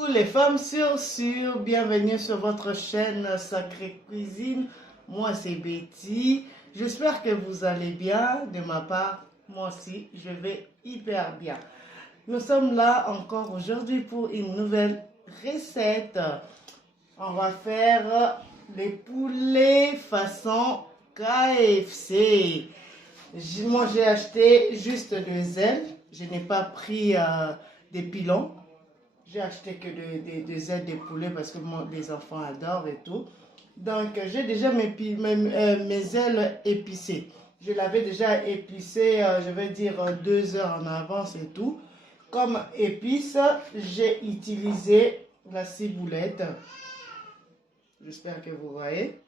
Coucou les femmes sur, bienvenue sur votre chaîne Sacrée Cuisine. Moi c'est Betty, j'espère que vous allez bien. De ma part, moi aussi je vais hyper bien. Nous sommes là encore aujourd'hui pour une nouvelle recette. On va faire les poulets façon KFC. Moi j'ai acheté juste deux ailes, je n'ai pas pris des pilons. J'ai acheté que des ailes de poulet parce que les enfants adorent et tout. Donc, j'ai déjà mes ailes épicées. Je l'avais déjà épicé, je vais dire 2 heures en avance et tout. Comme épice, j'ai utilisé la ciboulette. J'espère que vous voyez.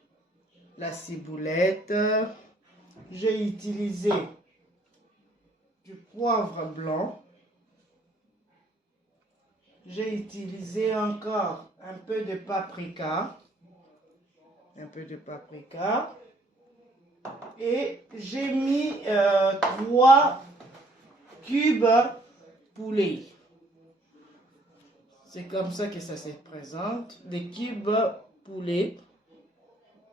La ciboulette. J'ai utilisé du poivre blanc. J'ai utilisé encore un peu de paprika. Et j'ai mis 3 cubes poulet. C'est comme ça que ça se présente, des cubes poulet.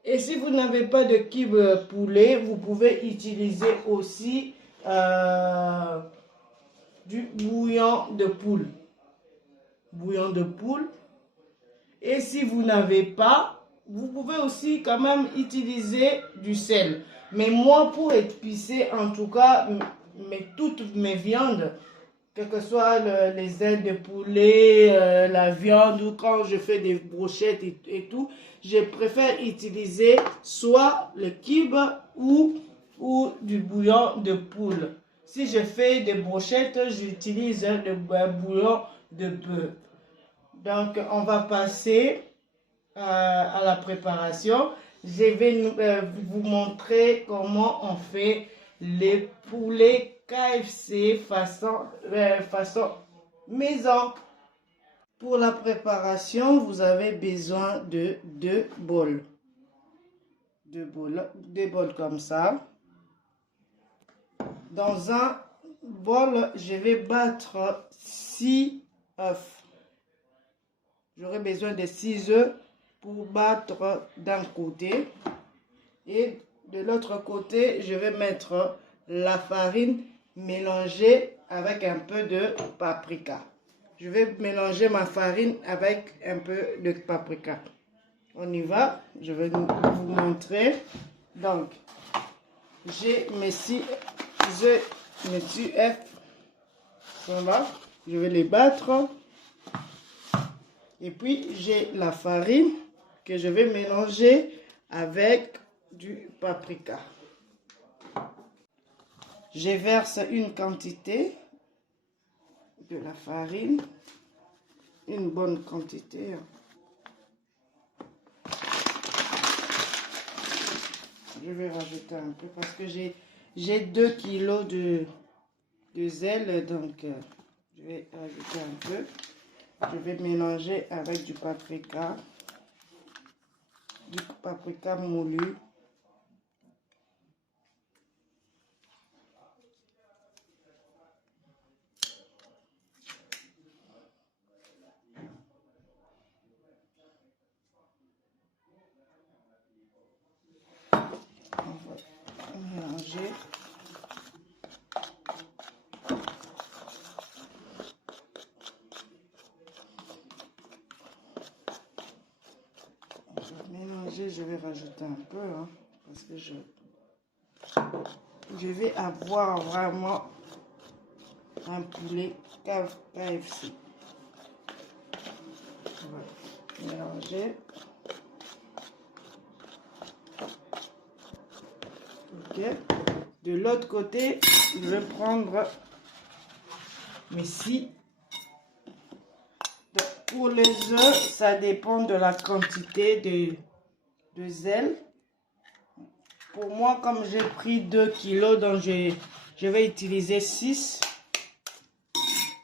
Et si vous n'avez pas de cubes poulet, vous pouvez utiliser aussi du bouillon de poule. Et si vous n'avez pas, vous pouvez aussi quand même utiliser du sel. Mais moi, pour épicer, en tout cas, toutes mes viandes, quelles que soient les ailes de poulet, la viande, ou quand je fais des brochettes et tout, je préfère utiliser soit le cube ou du bouillon de poule. Si je fais des brochettes, j'utilise le bouillon de bœuf. Donc, on va passer à la préparation. Je vais vous montrer comment on fait les poulets KFC façon maison. Pour la préparation, vous avez besoin de 2 bols. 2 bols comme ça. Dans un bol, je vais battre 6 œufs. J'aurai besoin de 6 œufs pour battre d'un côté. Et de l'autre côté, je vais mettre la farine mélangée avec un peu de paprika. Je vais mélanger ma farine avec un peu de paprika. On y va. Je vais vous montrer. Donc, j'ai mes 6 œufs. Voilà. Je vais les battre. Et puis, j'ai la farine que je vais mélanger avec du paprika. Je verse une quantité de la farine, une bonne quantité. Je vais rajouter un peu parce que j'ai 2 kilos de zèle, donc je vais rajouter un peu. Je vais mélanger avec du paprika moulu. On va mélanger. Je vais rajouter un peu parce que je vais avoir vraiment un poulet KFC. On va mélanger. Ok. De l'autre côté, je vais prendre mes 6. Pour les œufs, ça dépend de la quantité de zèle. Pour moi, comme j'ai pris 2 kilos, donc je vais utiliser 6.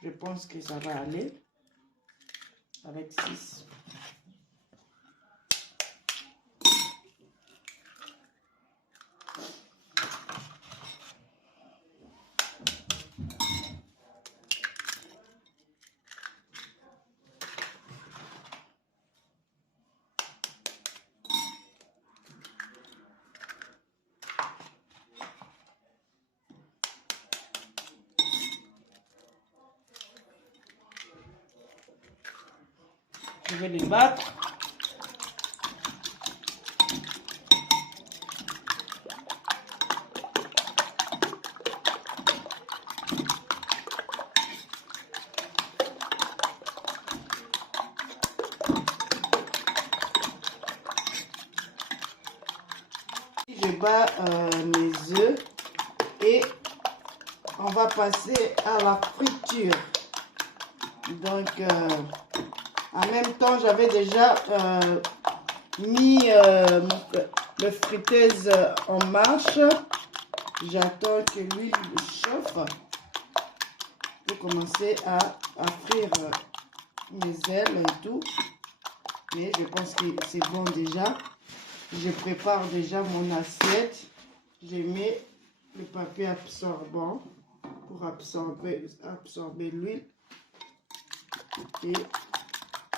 Je pense que ça va aller avec 6. Je vais les battre. Je bats mes œufs et on va passer à la friture. Donc, en même temps, j'avais déjà mis le friteuse en marche. J'attends que l'huile chauffe pour commencer à frire mes ailes et tout. Mais je pense que c'est bon déjà. Je prépare déjà mon assiette. Je mets le papier absorbant pour absorber l'huile. Et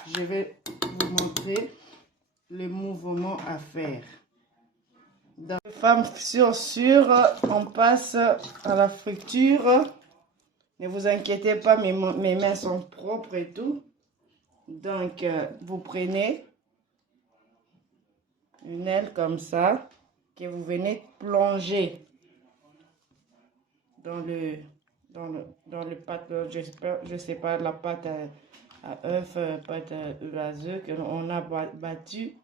je vais vous montrer les mouvements à faire. Dans les femmes sûres, on passe à la friture. Ne vous inquiétez pas, mes mains sont propres et tout. Donc, vous prenez une aile comme ça que vous venez plonger dans le pâte, je sais pas, la pâte à œuf, pâte à œuf qu'on a battu.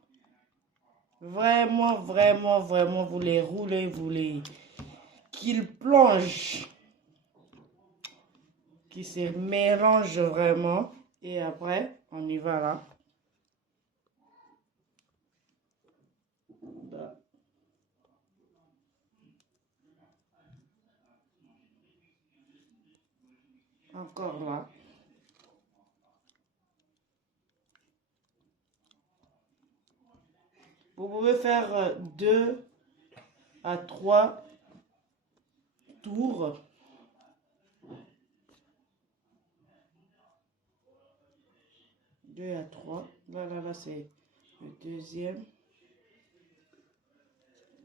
Vraiment, vraiment, vraiment, vous les roulez, qu'ils plongent, qu'ils se mélangent vraiment. Et après, on y va là. Encore là. Vous pouvez faire 2 à 3 tours. Deux à 3. Là, c'est le deuxième.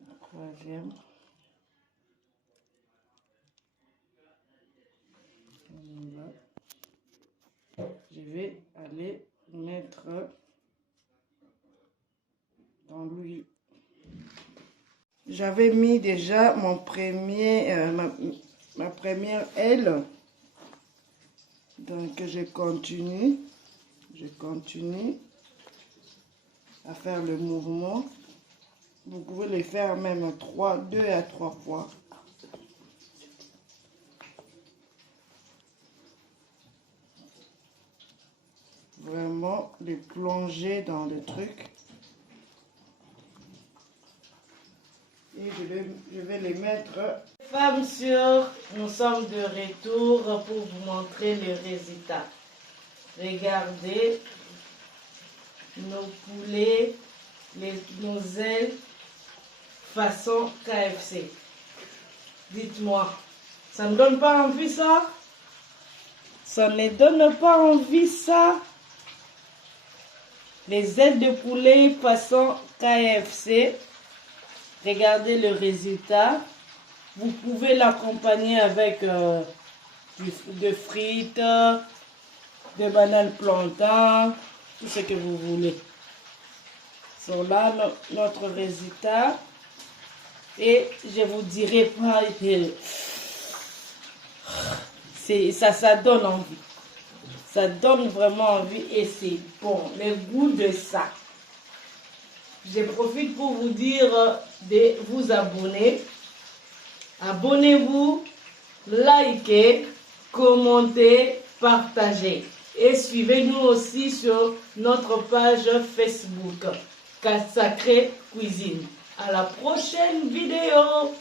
Le troisième. Je vais aller mettre dans l'huile. J'avais mis déjà mon ma première aile. Donc je continue à faire le mouvement. Vous pouvez le faire même 2 à 3 fois. Vraiment les plonger dans le truc. Et je vais les mettre. Femmes sûres, nous sommes de retour pour vous montrer le résultat. Regardez nos poulets, nos ailes façon KFC. Dites-moi, ça ne donne pas envie ça? Ça ne donne pas envie ça? Les ailes de poulet façon KFC. Regardez le résultat. Vous pouvez l'accompagner avec de frites, de bananes plantains, tout ce que vous voulez. So là, notre résultat. Et je vous dirai pas que ça donne envie. Ça donne vraiment envie et c'est bon. Le goût de ça. Je profite pour vous dire de vous abonner. Abonnez-vous, likez, commentez, partagez. Et suivez-nous aussi sur notre page Facebook, Sacrée Cuisine. À la prochaine vidéo.